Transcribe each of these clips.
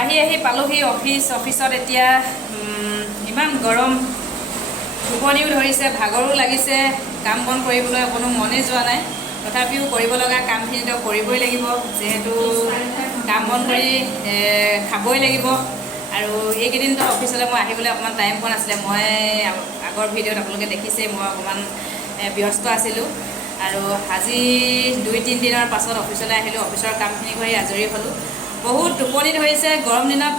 আহি পালোহি অফিচত এতিয়া ইমান গৰম, টোপনিও ধৰিছে, ভাগৰো লাগিছে, কাম বন কৰিবলৈ অকণো মনেই যোৱা নাই। তথাপিও কৰিব লগা কামখিনিতো কৰিবই লাগিব, যিহেতু কাম বন কৰি খাবই লাগিব। আৰু এইকেইদিনতো অফিচলৈ মই আহিবলৈ অকণমান টাইম পোৱা নাছিলে। মই আগৰ ভিডিঅ'ত আপোনালোকে দেখিছেই মই অকণমান ব্যস্ত আছিলোঁ। আৰু আজি 2-3 দিনৰ পাছত অফিচলৈ আহিলোঁ, অফিচৰ কামখিনি কৰি আজৰি হ'লোঁ। বহুত টোপনি ধৰিছে, গৰম দিনত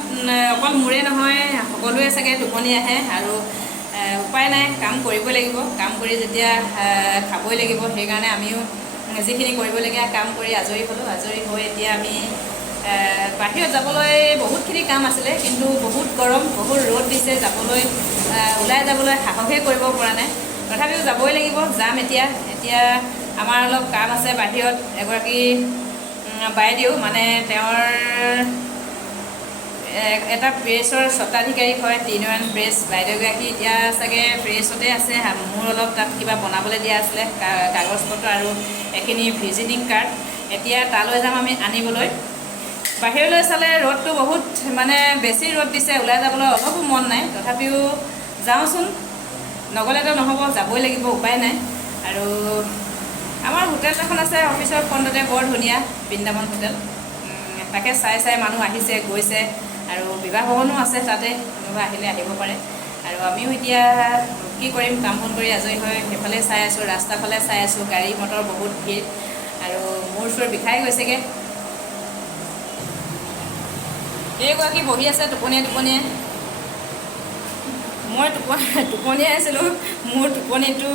অকল মোৰে নহয় সকলোৱে চাগে টোপনি আহে। আৰু উপায় নাই, কাম কৰিবই লাগিব, কাম কৰি যেতিয়া খাবই লাগিব, সেইকাৰণে আমিও যিখিনি কৰিবলগীয়া কাম কৰি আজৰি হ'লোঁ। আজৰি হৈ এতিয়া আমি বাহিৰত যাবলৈ বহুতখিনি কাম আছিলে, কিন্তু বহুত গৰম, বহুত ৰ'দ দিছে, ওলাই যাবলৈ সাহসেই কৰিব পৰা নাই। তথাপিও যাবই লাগিব, যাম এতিয়া আমাৰ অলপ কাম আছে বাহিৰত। এগৰাকী বাইদেউ, মানে তেওঁৰ এটা প্ৰেছৰ স্বত্বাধিকাৰী হয়, 3 প্ৰেছ বাইদেউগৰাকী এতিয়া চাগে প্ৰেছতে আছে। মোৰ অলপ তাত কিবা বনাবলৈ দিয়া আছিলে, কাগজ পত্ৰ আৰু এইখিনি ভিজিটিং কাৰ্ড। এতিয়া তালৈ যাম আমি আনিবলৈ। বাহিৰলৈ চালে ৰ'দটো বহুত মানে বেছি ৰ'দ দিছে, ওলাই যাবলৈ অলপো মন নাই। তথাপিও যাওঁচোন, নগ'লেতো নহ'ব, যাবই লাগিব, উপায় নাই। আৰু আমাৰ হোটেল এখন আছে অফিচৰ ফ্ৰণ্টতে, বৰ ধুনীয়া, বৃন্দাবন হোটেল। তাকে চাই মানুহ আহিছে গৈছে, আৰু বিবাহ ভৱনো আছে তাতে, কোনোবা আহিলে আহিব পাৰে। আৰু আমিও এতিয়া কি কৰিম, কাম বন কৰি আজৰি হৈ সেইফালে চাই আছোঁ, ৰাস্তাৰ ফালে চাই আছোঁ, গাড়ী মটৰ বহুত ভিৰ, আৰু মূৰ চুৰ বিষাই গৈছেগৈ। এইগৰাকী বহি আছে টোপনিয়াই। মই টোপনিয়াই আছিলোঁ, মোৰ টোপনিটো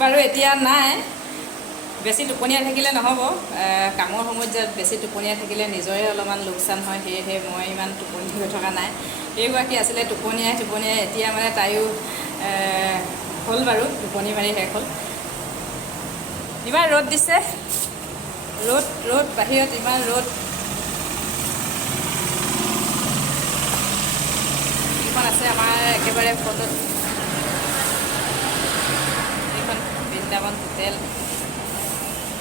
বাৰু এতিয়া নাই। বেছি টোপনিয়াই থাকিলে নহ'ব, কামৰ সময়ত যে বেছি টোপনিয়াই থাকিলে নিজৰে অলপমান লোকচান হয়, সেয়েহে মই ইমান টোপনি হৈ থকা নাই। এইগৰাকী আছিলে টোপনিয়াই এতিয়া মানে তাইও হ'ল বাৰু, টোপনি মাৰি শেষ হ'ল। ইমান ৰ'দ দিছে, ৰ'দ বাহিৰত ইমান ৰ'দ। এইখন আছে আমাৰ একেবাৰে ফটোত, এইখন বৃন্দাবন হোটেল।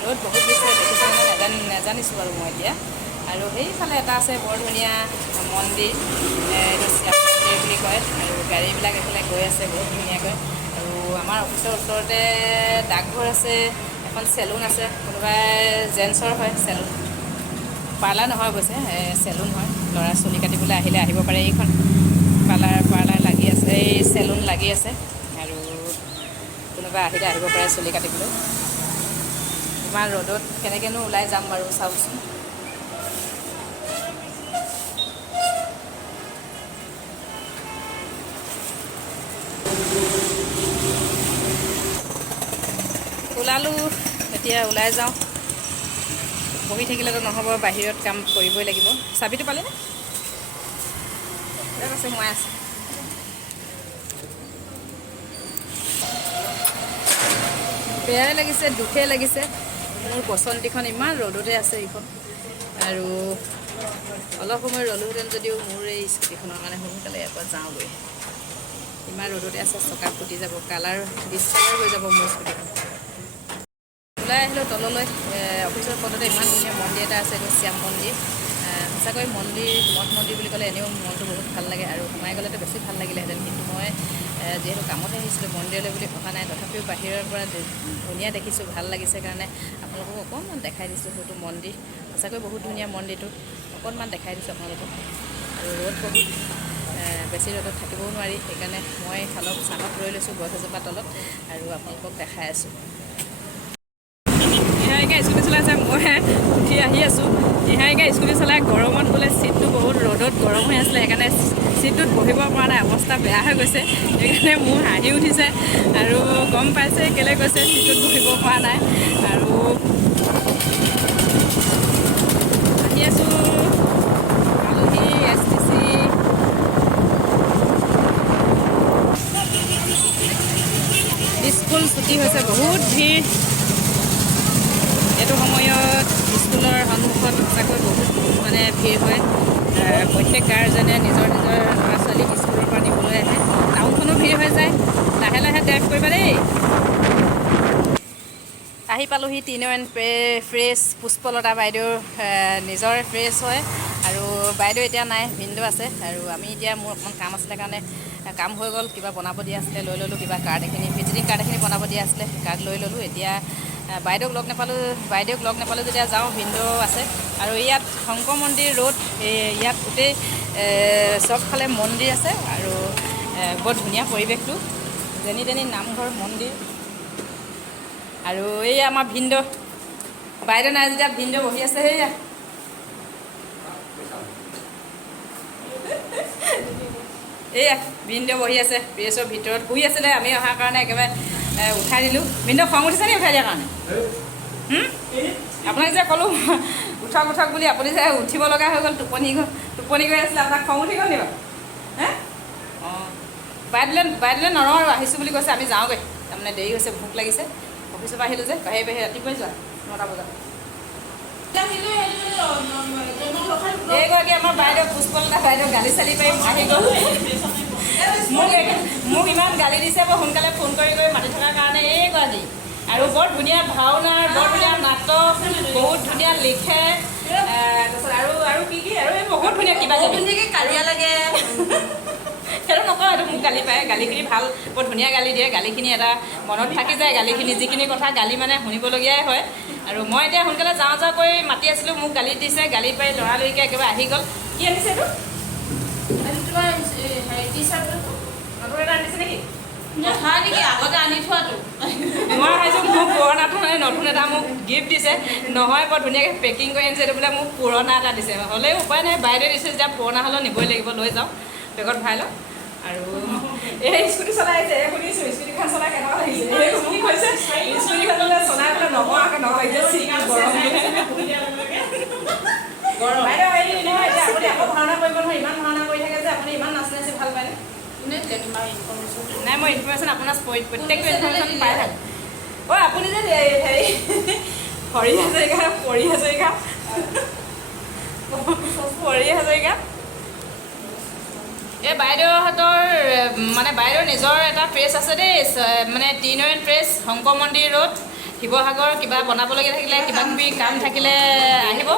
ৰ'দ বহুত দিছে, দেখিছেনে নাজানিছোঁ বাৰু মই এতিয়া। আৰু সেইফালে এটা আছে বৰ ধুনীয়া মন্দিৰ, এইটো শ্যাম মন্দিৰ বুলি কয়। আৰু গাড়ীবিলাক এইফালে গৈ আছে বহুত ধুনীয়াকৈ। আৰু আমাৰ অফিচৰ ওচৰতে ডাকঘৰ আছে, এখন চেলুন আছে, কোনোবাই জেন্টছৰ হয় চেলুন, পাৰ্লাৰ নহয় অৱশ্যে, চেলুন হয়। ল'ৰা চুলি কাটিবলৈ আহিলে আহিব পাৰে। এইখন পাৰ্লাৰ লাগি আছে, এই চেলুন লাগি আছে, আৰু কোনোবা আহিলে আহিব পাৰে চুলি কাটিবলৈ। ইমান ৰ'দত কেনেকৈনো ওলাই যাম বাৰু, চাওকচোন। ওলালোঁ, এতিয়া ওলাই যাওঁ। বহি থাকিলেতো নহ'ব, বাহিৰত কাম কৰিবই লাগিব। চাবিটো পালিনে? আছে, সোমাই আছে। বেয়াই লাগিছে, দুখেই লাগিছে। মোৰ পচন্দিখন ইমান ৰ'দতে আছে এইখন। আৰু অলপ সময় ৰ'লোহেঁতেন যদিও মোৰ এই স্কুটিখনৰ কাৰণে সোনকালে ইয়াৰ পৰা যাওঁগৈ। ইমান ৰ'দতে আছে, চকা ফুটি যাব, ডিছকালাৰ হৈ যাব মোৰ স্কুটিখন। ওলাই আহিলোঁ তললৈ, অফিচৰ ফ্ৰণ্টতে ইমান ধুনীয়া মন্দিৰ এটা আছে, এইটো শ্যাম মন্দিৰ। সঁচাকৈ মঠ মন্দিৰ বুলি ক'লে এনেও মনটো বহুত ভাল লাগে, আৰু সোমাই গ'লেতো বেছি ভাল লাগিলেহেঁতেন। কিন্তু মই যিহেতু কামত আহিছিলোঁ, মন্দিৰলৈ বুলি অহা নাই। তথাপিও বাহিৰৰ পৰা ধুনীয়া দেখিছোঁ, ভাল লাগিছে কাৰণে আপোনালোকক অকণমান দেখাই দিছোঁ। সেইটো মন্দিৰ সঁচাকৈ বহুত ধুনীয়া মন্দিৰটো, অকণমান দেখাই দিছোঁ আপোনালোকক। আৰু ৰ'দ বহুত, বেছি ৰ'দত থাকিবও নোৱাৰি, সেইকাৰণে মই অলপ ছাঁত ৰৈ লৈছোঁ গছ এজোপা তলত, আৰু আপোনালোকক দেখাই আছোঁ। নিহাৰিকা স্কুটি চলাইছে, মই উঠি আহি আছোঁ। নিহাৰিকা স্কুটি চলাই গৰমত বোলে ছিটটো বহুত ৰ'দত গৰম হৈ আছিলে, সেইকাৰণে ছিটটোত বহিব পৰা নাই, অৱস্থা বেয়া হৈ গৈছে। সেইকাৰণে মোৰ হাঁহি উঠিছে, আৰু গম পাইছে কেলৈ কৈছে ছিটটোত বহিব পৰা নাই। আৰু আহি আছোঁ, পালোহি STC। স্কুল ছুটি হৈছে, বহুত ভিৰ। এইটো সময়ত স্কুলৰ সন্মুখত সঁচাকৈ বহুত মানে ভিৰ হয়। প্ৰত্যেক গাৰ্জেনে নিজৰ ল'ৰা ছোৱালীক স্কুলৰ পৰা নিবলৈ আহে। টাউনখনো ভিৰ হৈ যায়, লাহে লাহে ড্ৰাইভ কৰিবা দেই। আহি পালোহি 3 প্ৰেছ, পুষ্পলতা বাইদেউৰ নিজৰ প্ৰেছ হয়, আৰু বাইদেউ এতিয়া নাই, ভিনদেউ আছে। আৰু আমি এতিয়া মোৰ অকণমান কাম আছিলে কাৰণে কাম হৈ গ'ল, কিবা বনাব দিয়া আছিলে লৈ ল'লোঁ, কিবা কাৰ্ড এখিনি ভিজিটিং কাৰ্ড এখিনি বনাব দিয়া আছিলে, কাৰ্ড লৈ ল'লোঁ। এতিয়া বাইদেউক লগ নাপালোঁ যেতিয়া যাওঁ, ভিনদেউ আছে। আৰু ইয়াত শংকৰ মন্দিৰ ৰোড, ইয়াত গোটেই চবফালে মন্দিৰ আছে আৰু বৰ ধুনীয়া পৰিৱেশটো, যেনি তেনি নামঘৰ মন্দিৰ। আৰু এই আমাৰ ভিনদেউ, বাইদেউ নাই যেতিয়া ভিনদেউ বহি আছে। সেয়া এয়া ভিনদেউ বহি আছে প্ৰেছৰ ভিতৰত শুই আছিলে, আমি অহাৰ কাৰণে একেবাৰে উঠাই দিলোঁ। ভিনদেউ খং উঠিছে নি উঠাই দিয়াৰ কাৰণে? আপোনাক যে ক'লোঁ উঠক উঠক বুলি, আপুনি যে উঠিব লগা হৈ গ'ল, টোপনি গৈ আছিলে, আপোনাক খং উঠি গ'ল নি বাৰু? হে অঁ, বাইদেউলে নৰওঁ আৰু আহিছোঁ বুলি কৈছে। আমি যাওঁগৈ, তাৰমানে দেৰি হৈছে, ভোক লাগিছে। অফিচৰ পৰা আহিলোঁ যে, বাহিৰে ৰাতিপুৱাই যোৱা 9টা বজাত। এইগৰাকী আমাৰ বাইদেউ পুষ্পলতা বাইদেউ গালি চালি পাৰি আহি গ'ল। মোক ইমান গালি দিছে, মই সোনকালে ফোন কৰি মাতি থকাৰ কাৰণে। এইগৰাকী আৰু বৰ ধুনীয়া ভাওনা, বৰ ধুনীয়া নাটক, বহুত ধুনীয়া লিখে। তাৰপিছত আৰু কি আৰু এই বহুত ধুনীয়া কিবা ধুনীয়াকৈ কাজিয়া লাগে। সেইটো নকওঁ, এইটো মোক গালি পায়। গালিখিনি ভাল, বৰ ধুনীয়া গালি দিয়ে। গালিখিনি এটা মনত থাকি যায়, গালিখিনি যিখিনি কথা গালি মানে শুনিবলগীয়াই হয়। আৰু মই এতিয়া সোনকালে যাওঁ কৰি মাতি আছিলোঁ, মোক গালি দিছে, গালি পাৰি লৰালৰিকৈ একেবাৰে আহি গ'ল। কি আনিছে এইটো? নতুন এটা আনিছে নেকি? হয় নেকি? আগতে আনি থোৱাটো মই ভাবিছোঁ মোৰ পুৰণাটো নতুন এটা মোক গিফ্ট দিছে। নহয়, বৰ ধুনীয়াকৈ পেকিং কৰি আনিছে। এইটো বোলে মোক পুৰণা এটা দিছে। হ'লেও উপায় নাই, বাইদেউ দিছে যেতিয়া পুৰণা হ'লেও নিবই লাগিব, লৈ যাওঁ, বেগত ভৰাই লওঁ। আৰু এই স্কুটি চলাই আহিছে, শুনিছোঁ স্কুটিখন চলাই কেনেকুৱা লাগিছে। কি কৈছে, স্কুটিখন চলাই পেলাই নকৰাকৈ লাগিছে গৰম। বাইদেউ হেৰি নহয়, এতিয়া আপুনি আকৌ ভাওনা কৰিব নহয়, ইমান ভাওনা কৰি থাকে যে, আপুনি ইমান নাচি নাচি ভাল পায়নে? নাই, মই ইনফৰমেশ্যন আপোনাৰ প্ৰত্যেকটো ইনফৰমেশ্যন পাই থাকোঁ। অ' আপুনি যে হেৰি হৰি হাজৰিকা এই বাইদেউহঁতৰ মানে বাইদেউৰ নিজৰ এটা প্ৰেছ আছে দেই, মানে টিনয়ন প্ৰেছ, শংকৰ মন্দিৰ ৰোড, শিৱসাগৰ। কিবা বনাবলগীয়া থাকিলে, কিবা কিবি কাম থাকিলে আহিব।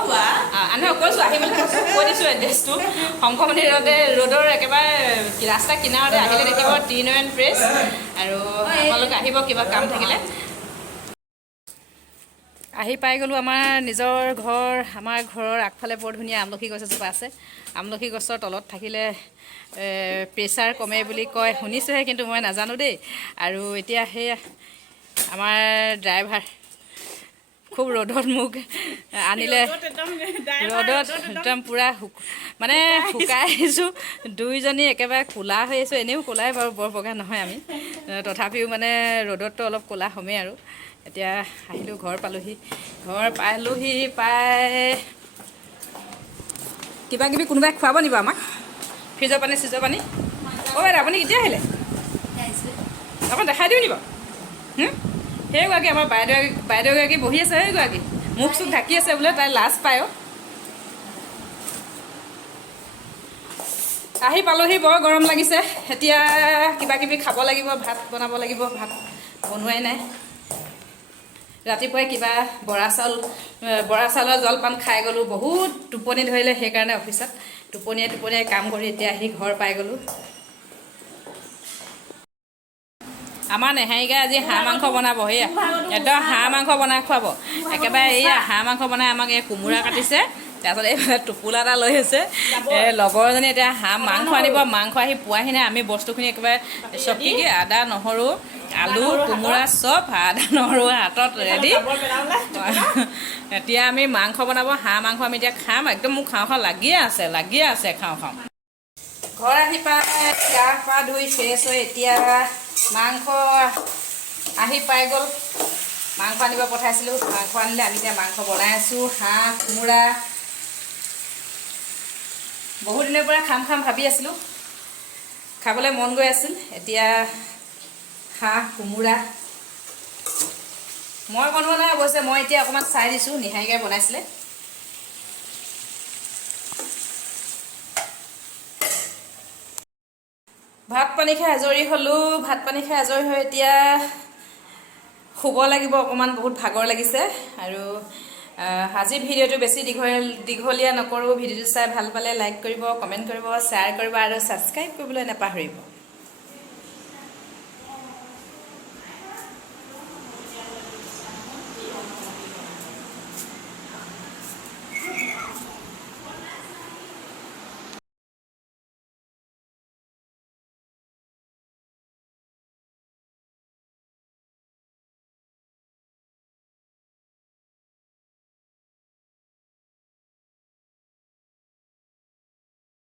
আমি কৈছোঁ আহিবলৈ, কৈ দিছোঁ এড্ৰেছটো। শংকৰ মন্দিৰ ৰোডৰ একেবাৰে ৰাস্তা কিনাৰতে আহিলে দেখিব টিনয়ন প্ৰেছ। আৰু আপোনালোকে আহিব কিবা কাম থাকিলে। আহি পাই গ'লোঁ আমাৰ নিজৰ ঘৰ। আমাৰ ঘৰৰ আগফালে বৰ ধুনীয়া আমলখি গছ এজোপা আছে। আমলখি গছৰ তলত থাকিলে প্ৰেছাৰ কমে বুলি কয়, শুনিছোঁহে, কিন্তু মই নাজানো দেই। আৰু এতিয়া সেয়া আমাৰ ড্ৰাইভাৰ খুব ৰ'দত মোক আনিলে, ৰ'দত একদম পূৰা মানে শুকাই আহিছোঁ। দুইজনী একেবাৰে ক'লা হৈ আহিছোঁ। এনেও ক'লাই বাৰু, বৰ বগা নহয় আমি, তথাপিও মানে ৰ'দততো অলপ ক'লা হ'মেই। আৰু এতিয়া আহিলোঁ, ঘৰ পালোহি পাই কিবা কিবি কোনোবাই খুৱাব নিব আমাক, ফ্ৰিজৰ পানী চিজৰ পানী। অ' বাইদেউ আপুনি কেতিয়া আহিলে? অকণ দেখাই দিওঁ নি বাৰু? সেইগৰাকী আমাৰ বাইদেউগৰাকী বহি আছে। সেইগৰাকী মুখ চুখ ঢাকি আছে বোলে, তাই লাজ পায়। আহি পালোহি, বৰ গৰম লাগিছে। এতিয়া কিবা কিবি খাব লাগিব, ভাত বনাব লাগিব। ভাত বনোৱাই নাই। ৰাতিপুৱাই কিবা বৰা চাউলৰ জলপান খাই গ'লোঁ। বহুত টোপনি ধৰিলে, সেইকাৰণে অফিচত টোপনিয়াই কাম কৰি এতিয়া আহি ঘৰ পাই গ'লোঁ। আমাৰ নেহাৰিকাই আজি হাঁহ মাংস বনাব। সেয়া একদম হাঁহ মাংস বনাই খুৱাব একেবাৰে। এইয়া হাঁহ মাংস বনাই আমাক এই কোমোৰা কাটিছে, তাৰপিছত এইফালে টোপোলা এটা লৈ আছে। লগৰজনী এতিয়া হাঁহ মাংস আনিব। মাংস আহি পোৱাহি নাই। আমি বস্তুখিনি একেবাৰে চব কি আদা নহৰু আলু কোমোৰা চব আদা নহৰু হাতত ৰেডি। এতিয়া আমি মাংস বনাব, হাঁহ মাংস আমি এতিয়া খাম। একদম মোক খাওঁ লাগিয়ে আছে খাওঁ। ঘৰ আহি পাই গা পা ধুই ফ্ৰেছ হৈ এতিয়া মাংস আহি পাই গ'ল। মাংস আনিব পঠাইছিলোঁ, মাংস আনিলে। আমি এতিয়া মাংস বনাই আছোঁ, হাঁহ কোমোৰা। বহুত দিনৰ পৰা খাম ভাবি আছিলোঁ, খাবলৈ মন গৈ আছিল। এতিয়া হাঁহ কোমোৰা মই বনোৱা নাই অৱশ্যে, মই এতিয়া অকণমান চাই দিছোঁ, নিহাৰিকাই বনাইছিলে। ভাত পানী খাই আজৰি হ'লোঁ। ভাত পানী খাই আজৰি হৈ এতিয়া শুব লাগিব অকণমান, বহুত ভাগৰ লাগিছে। আৰু আজি ভিডিঅ'টো বেছি দীঘলীয়া নকৰোঁ। ভিডিঅ'টো চাই ভাল পালে লাইক কৰিব, কমেণ্ট কৰিব, শ্বেয়াৰ কৰিব আৰু ছাবস্ক্ৰাইব কৰিবলৈ নাপাহৰিব।